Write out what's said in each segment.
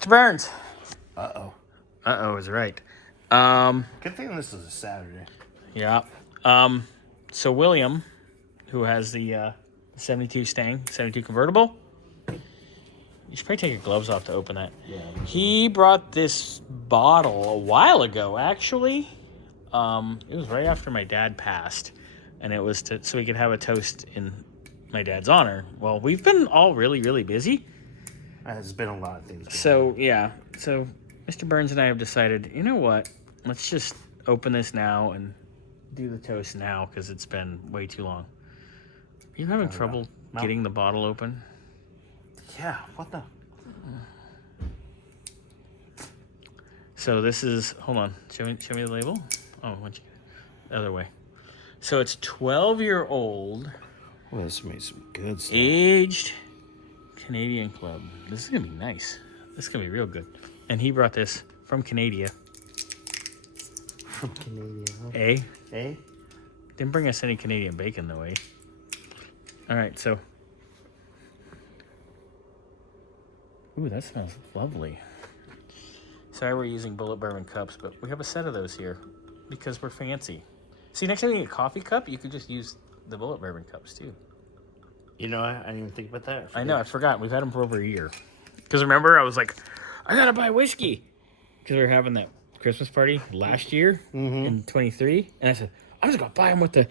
Mr. Burns. Uh-oh. Uh-oh is right. Good thing this is a Saturday. Yeah. So William, who has the 72 Stang, 72 convertible, you should probably take your gloves off to open that. Yeah. He brought this bottle a while ago, actually. It was right after my dad passed, and it was so we could have a toast in my dad's honor. Well, we've been all really, really busy. There's been a lot of things. So, yeah. So, Mr. Burns and I have decided, you know what? Let's just open this now and do the toast now because it's been way too long. Are you having trouble getting the bottle open? Yeah, what the? So this is, hold on, show me the label. Oh, the other way. So it's 12-year-old. Well, this makes some good stuff. Aged Canadian Club. This is going to be nice. This is going to be real good. And he brought this from Canada. From Canada, huh? Eh? Didn't bring us any Canadian bacon, though, eh? All right, so. Ooh, that smells lovely. Sorry we're using bullet bourbon cups, but we have a set of those here because we're fancy. See, next time you need a coffee cup, you could just use the bullet bourbon cups, too. You know, I didn't even think about that. I know, I forgot. We've had them for over a year. Because remember, I was like, I gotta buy whiskey. Because we were having that Christmas party last year in 23. And I said, I'm just gonna buy them with the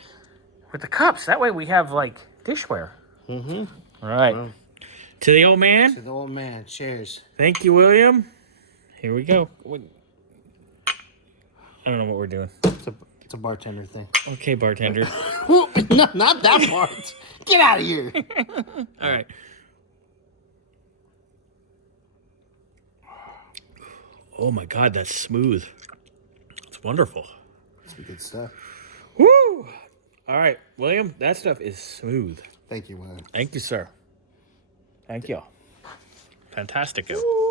cups. That way we have, like, dishware. Mm-hmm. All right. Well, to the old man. To the old man. Cheers. Thank you, William. Here we go. I don't know what we're doing. It's a bartender thing. Okay, bartender. No, not that part. Get out of here. All right. Oh my God, that's smooth. It's wonderful. That's some good stuff. Woo! All right, William, that stuff is smooth. Thank you, William. Thank you, sir. Thank you. Fantastico. Woo.